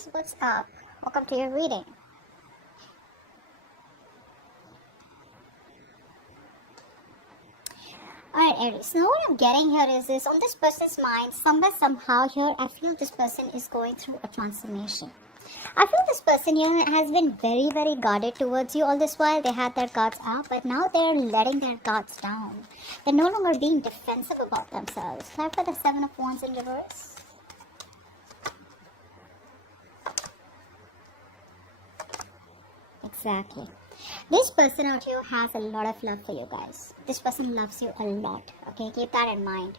Aries, what's up? Welcome to your reading. Alright, Aries. So what I'm getting here is this. On this person's mind, somewhere, somehow here, I feel this person is going through a transformation. I feel this person here has been very, very guarded towards you all this while. They had their guards up, but now they're letting their guards down. They're no longer being defensive about themselves. Clarify the Seven of Wands in reverse. Exactly. This person out here has a lot of love for you guys. This person loves you a lot. Okay, keep that in mind.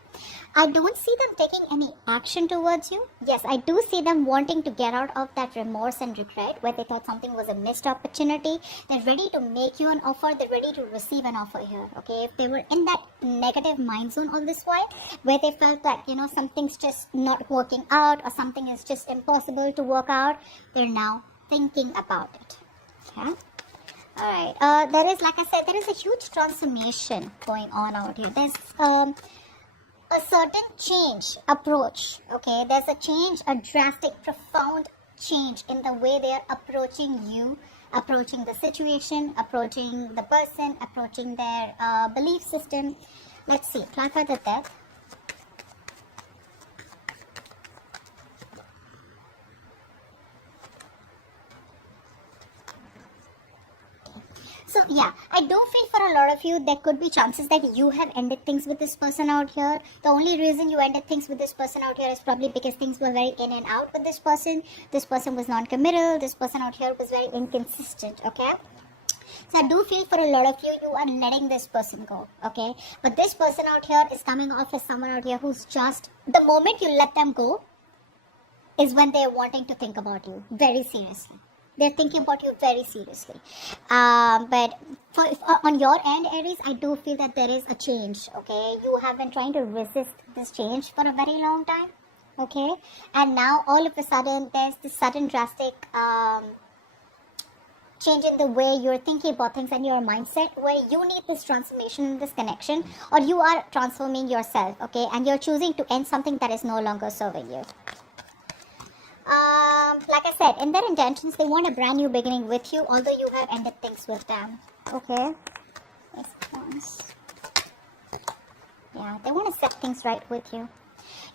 I don't see them taking any action towards you. Yes, I do see them wanting to get out of that remorse and regret where they thought something was a missed opportunity. They're ready to make you an offer. They're ready to receive an offer here. Okay, if they were in that negative mind zone all this while where they felt that, you know, something's just not working out or something is just impossible to work out, they're now thinking about it. Okay. Alright, there is, like I said, there is a huge transformation going on out here. There's a certain change, approach, okay? There's a change, a drastic, profound change in the way they are approaching you, approaching the situation, approaching the person, approaching their belief system. Let's see, clarify the depth. So yeah, I do feel for a lot of you, there could be chances that you have ended things with this person out here. The only reason you ended things with this person out here is probably because things were very in and out with this person. This person was non-committal. This person out here was very inconsistent, okay? So I do feel for a lot of you, you are letting this person go, okay? But this person out here is coming off as someone out here who's just, the moment you let them go is when they're wanting to think about you very seriously. They're thinking about you very seriously. But on your end, Aries, I do feel that there is a change, okay? You have been trying to resist this change for a very long time, okay? And now, all of a sudden, there's this sudden drastic change in the way you're thinking about things and your mindset where you need this transformation, this connection, or you are transforming yourself, okay? And you're choosing to end something that is no longer serving you. Like I said, in their intentions, they want a brand new beginning with you, although you have ended things with them. Okay? Yeah, they want to set things right with you.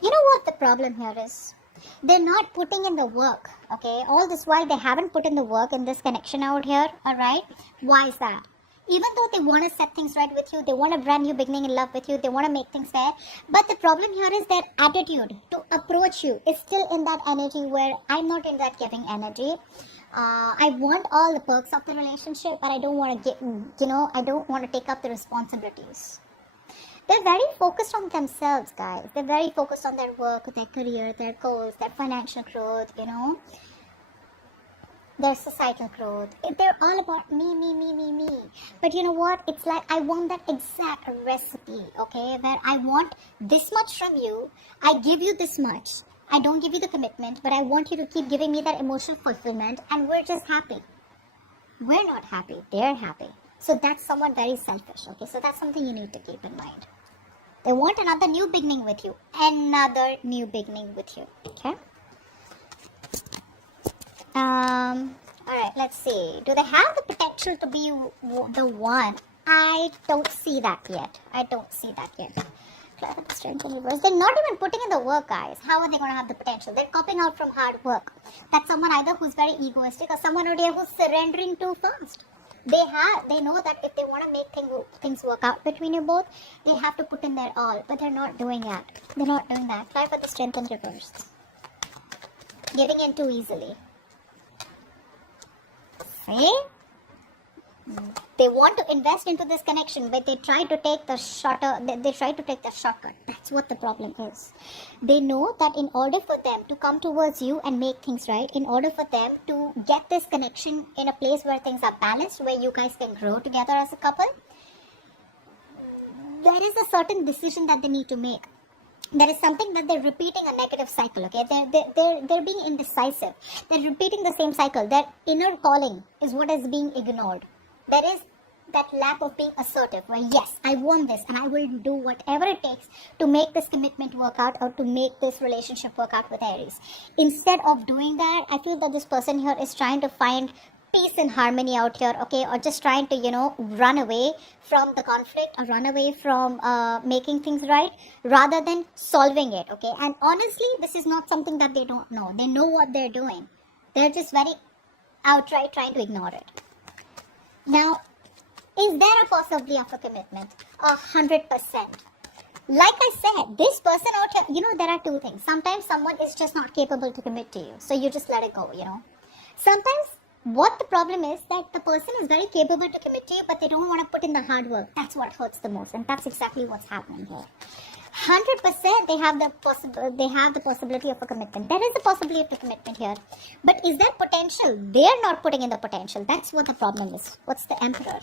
You know what the problem here is? They're not putting in the work, okay? All this while, they haven't put in the work in this connection out here, alright? Why is that? Even though they want to set things right with you, they want a brand new beginning in love with you, they want to make things fair, but the problem here is their attitude to approach you is still in that energy where I'm not in that giving energy. I want all the perks of the relationship, but I don't want to get, I don't want to take up the responsibilities. They're very focused on themselves, guys. They're very focused on their work, their career, their goals, their financial growth, their societal growth. They're all about me. But you know what? It's like I want that exact recipe, okay? Where I want this much from you. I give you this much. I don't give you the commitment, but I want you to keep giving me that emotional fulfillment, and we're just happy. We're not happy. They're happy. So that's somewhat very selfish, okay? So that's something you need to keep in mind. They want another new beginning with you. Another new beginning with you, okay? Alright, let's see. Do they have the potential to be the one? I don't see that yet. They're not even putting in the work, guys. How are they going to have the potential? They're copping out from hard work. That's someone either who's very egoistic or someone out here who's surrendering too fast. They know that if they want to make things work out between you both, they have to put in their all. But they're not doing that. Try for the strength in reverse. Giving in too easily. See? They want to invest into this connection, but they try to take the shortcut. That's what the problem is. They know that in order for them to come towards you and make things right, in order for them to get this connection in a place where things are balanced, where you guys can grow together as a couple, there is a certain decision that they need to make. There is something that they're repeating a negative cycle, okay? They're being indecisive. They're repeating the same cycle. Their inner calling is what is being ignored. There is that lack of being assertive, where yes, I want this and I will do whatever it takes to make this commitment work out or to make this relationship work out with Aries. Instead of doing that, I feel that this person here is trying to find peace and harmony out here, okay, or just trying to run away from the conflict or run away from making things right rather than solving it, okay. And honestly, this is not something that they don't know. They know what they're doing. They're just very outright trying to ignore it. Now, is there a possibility of a commitment? 100%. Like I said, this person out here, there are two things. Sometimes someone is just not capable to commit to you, so you just let it go, Sometimes what the problem is that the person is very capable to commit to you, but they don't want to put in the hard work. That's what hurts the most, and that's exactly what's happening here. 100% they have the possibility of a commitment. There is a possibility of a commitment here, but is there potential? They're not putting in the potential. That's what the problem is. What's the Emperor?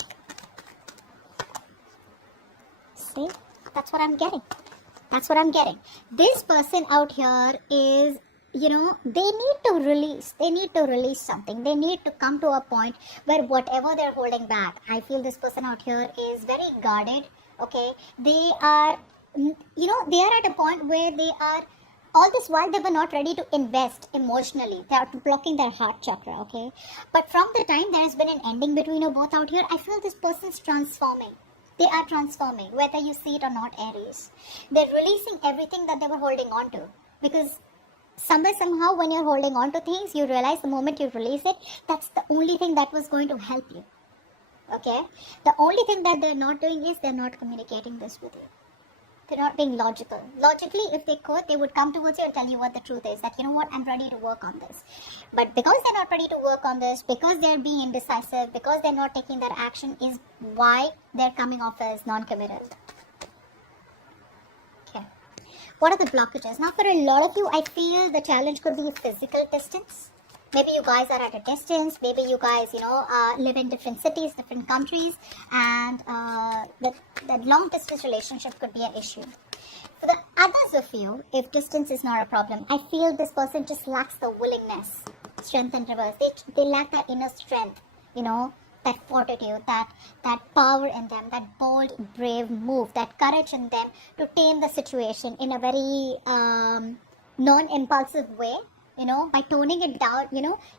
See, that's what I'm getting. That's what I'm getting. This person out here is, they need to release. They need to release something. They need to come to a point where whatever they're holding back, I feel this person out here is very guarded, okay? They are, they are at a point where they are, all this while they were not ready to invest emotionally. They are blocking their heart chakra, okay? But from the time there has been an ending between you both out here, I feel this person's transforming. They are transforming, whether you see it or not, Aries. They're releasing everything that they were holding on to. Because somehow, when you're holding on to things, you realize the moment you release it, that's the only thing that was going to help you. Okay? The only thing that they're not doing is they're not communicating this with you. They're not being logical. Logically, if they could, they would come towards you and tell you what the truth is. That, I'm ready to work on this. But because they're not ready to work on this, because they're being indecisive, because they're not taking that action, is why they're coming off as non-committal. Okay. What are the blockages? Now, for a lot of you, I feel the challenge could be physical distance. Maybe you guys are at a distance. Maybe you guys, live in different cities, different countries, and that long-distance relationship could be an issue. For the others of you, if distance is not a problem, I feel this person just lacks the willingness, strength and reverse. They lack that inner strength, that fortitude, that power in them, that bold, brave move, that courage in them to tame the situation in a very non-impulsive way. By toning it down,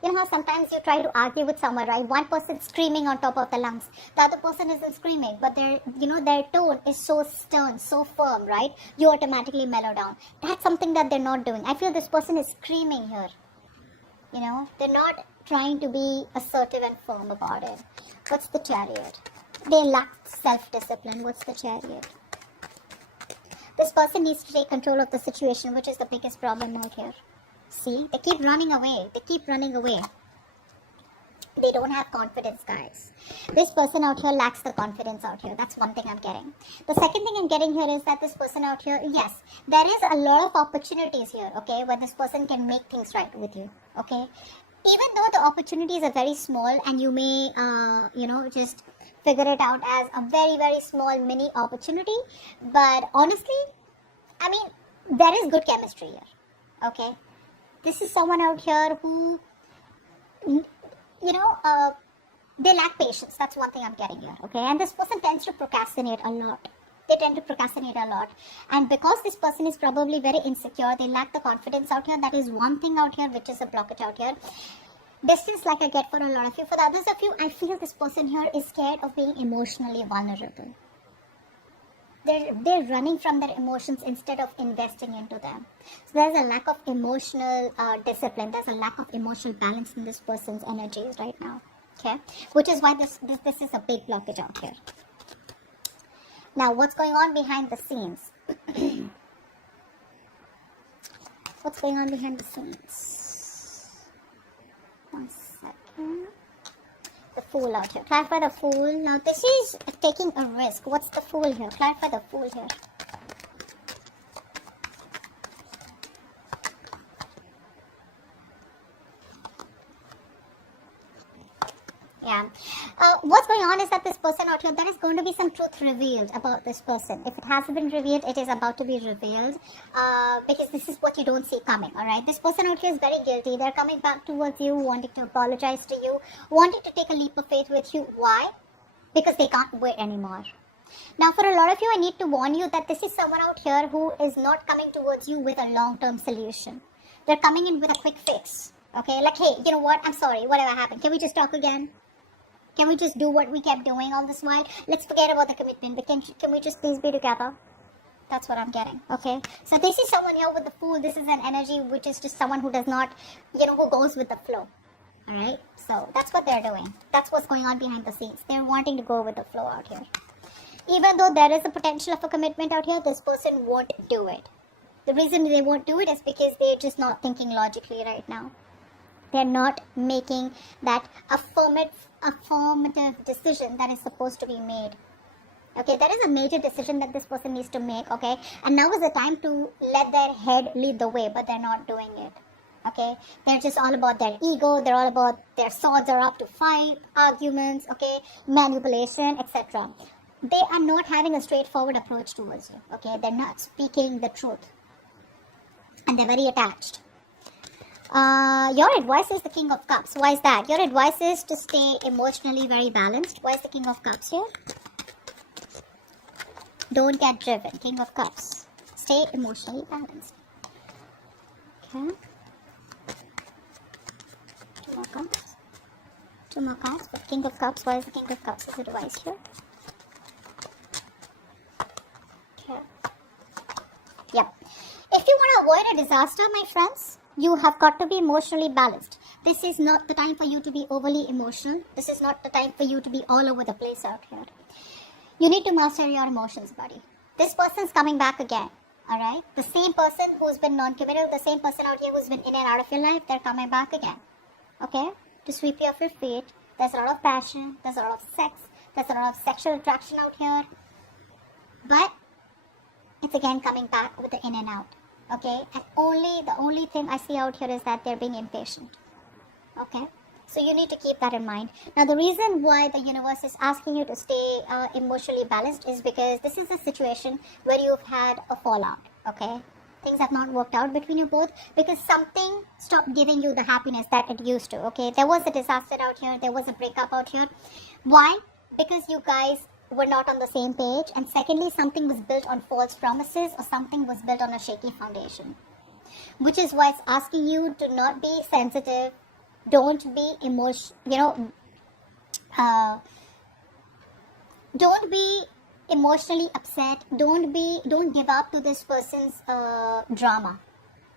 how sometimes you try to argue with someone, right? One person's screaming on top of the lungs. The other person isn't screaming, but their tone is so stern, so firm, right? You automatically mellow down. That's something that they're not doing. I feel this person is screaming here. They're not trying to be assertive and firm about it. What's the Chariot? They lack self-discipline. What's the Chariot? This person needs to take control of the situation, which is the biggest problem out here. See, they keep running away. They keep running away. They don't have confidence, guys. This person out here lacks the confidence out here. That's one thing I'm getting. The second thing I'm getting here is that this person out here, yes, there is a lot of opportunities here, okay, where this person can make things right with you, okay? Even though the opportunities are very small and you may, just figure it out as a very, very small mini opportunity. But honestly, there is good chemistry here, okay? This is someone out here who, they lack patience. That's one thing I'm getting here, okay? And this person tends to procrastinate a lot. They tend to procrastinate a lot. And because this person is probably very insecure, they lack the confidence out here. That is one thing out here, which is a blockage out here. Distance, like I get for a lot of you. For the others of you, I feel this person here is scared of being emotionally vulnerable. They're running from their emotions instead of investing into them. So there's a lack of emotional discipline. There's a lack of emotional balance in this person's energies right now. Okay, which is why this is a big blockage out here. Now, what's going on behind the scenes? What's going on behind the scenes? 1 second. The Fool out here. Clarify the Fool. Now, this is taking a risk. What's the Fool here? Clarify the Fool here. Yeah. What's going on is that this person out here, there is going to be some truth revealed about this person. If it hasn't been revealed, it is about to be revealed because this is what you don't see coming, alright? This person out here is very guilty. They're coming back towards you, wanting to apologize to you, wanting to take a leap of faith with you. Why? because they can't wait anymore. Now, for a lot of you, I need to warn you that this is someone out here who is not coming towards you with a long-term solution. They're coming in with a quick fix. Okay, like, hey, you know what? I'm sorry. Whatever happened. Can we just talk again? Can we just do what we kept doing all this while? Let's forget about the commitment. But can we just please be together? That's what I'm getting. Okay. So this is someone here with the Fool. This is an energy which is just someone who does not, who goes with the flow. Alright. So that's what they're doing. That's what's going on behind the scenes. They're wanting to go with the flow out here. Even though there is a potential of a commitment out here, this person won't do it. The reason they won't do it is because they're just not thinking logically right now. They're not making that affirmative decision that is supposed to be made. Okay, there is a major decision that this person needs to make, okay? And now is the time to let their head lead the way, but they're not doing it. Okay, they're just all about their ego, they're all about their swords are up to fight, arguments, okay, manipulation, etc. They are not having a straightforward approach towards you, okay? They're not speaking the truth. And they're very attached. Your advice is the King of Cups. Why is that? Your advice is to stay emotionally very balanced. Why is the King of Cups here? Don't get driven. King of Cups. Stay emotionally balanced. Okay. Two more cards. Two more cards. But King of Cups. Why is the King of Cups' advice here? Okay. Yep. If you want to avoid a disaster, my friends, you have got to be emotionally balanced. This is not the time for you to be overly emotional. This is not the time for you to be all over the place out here. You need to master your emotions, buddy. This person's coming back again. Alright? The same person who's been non-committal, the same person out here who's been in and out of your life, they're coming back again. Okay? To sweep you off your feet. There's a lot of passion. There's a lot of sex. There's a lot of sexual attraction out here. But it's again coming back with the in and out. Okay? And the only thing I see out here is that they're being impatient. Okay? So you need to keep that in mind. Now, the reason why the universe is asking you to stay emotionally balanced is because this is a situation where you've had a fallout. Okay? Things have not worked out between you both because something stopped giving you the happiness that it used to. Okay? There was a disaster out here. There was a breakup out here. Why? Because you guys were not on the same page, and secondly, something was built on false promises or something was built on a shaky foundation, which is why it's asking you to not be sensitive, don't be don't be emotionally upset, don't give up to this person's drama.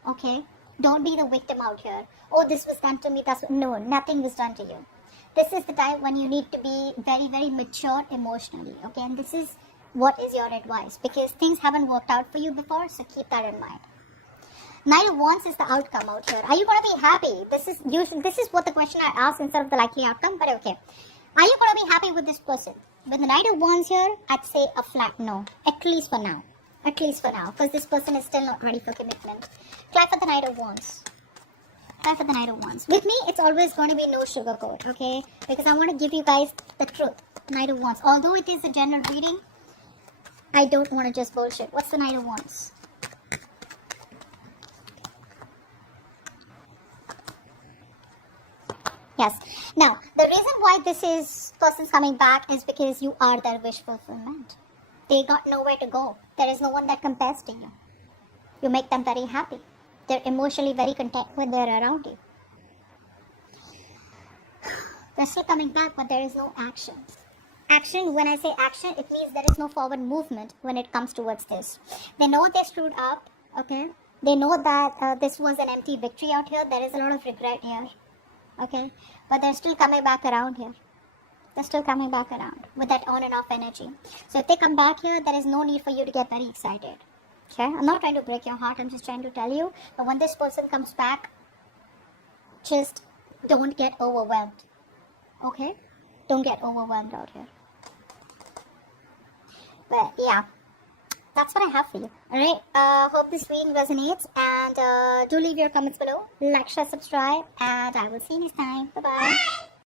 Okay, don't be the victim out here. Oh, this was done to me. No, nothing was done to you. This is the time when you need to be very, very mature emotionally, okay? And this is what is your advice, because things haven't worked out for you before, so keep that in mind. Knight of Wands is the outcome out here. Are you going to be happy? This is what the question I asked instead of the likely outcome, but okay. Are you going to be happy with this person? With the Knight of Wands here, I'd say a flat no, at least for now. At least for now, because this person is still not ready for commitment. Clap for the Knight of Wands. For the Knight of Wands. With me, it's always going to be no sugarcoat, okay? Because I want to give you guys the truth. Knight of Wands. Although it is a general reading, I don't want to just bullshit. What's the Knight of Wands? Yes. Now, the reason why person's coming back is because you are their wish fulfillment. They got nowhere to go. There is no one that compares to you. You make them very happy. They're emotionally very content when they're around you. They're still coming back, but there is no action. Action, when I say action, it means there is no forward movement when it comes towards this. They know they screwed up, okay? They know that this was an empty victory out here. There is a lot of regret here, okay? But they're still coming back around here. They're still coming back around with that on and off energy. So if they come back here, there is no need for you to get very excited. Okay, I'm not trying to break your heart, I'm just trying to tell you that when this person comes back, just don't get overwhelmed. Okay? Don't get overwhelmed out here. But yeah, that's what I have for you. Alright, hope this reading resonates, and do leave your comments below, like, share, subscribe, and I will see you next time. Bye-bye.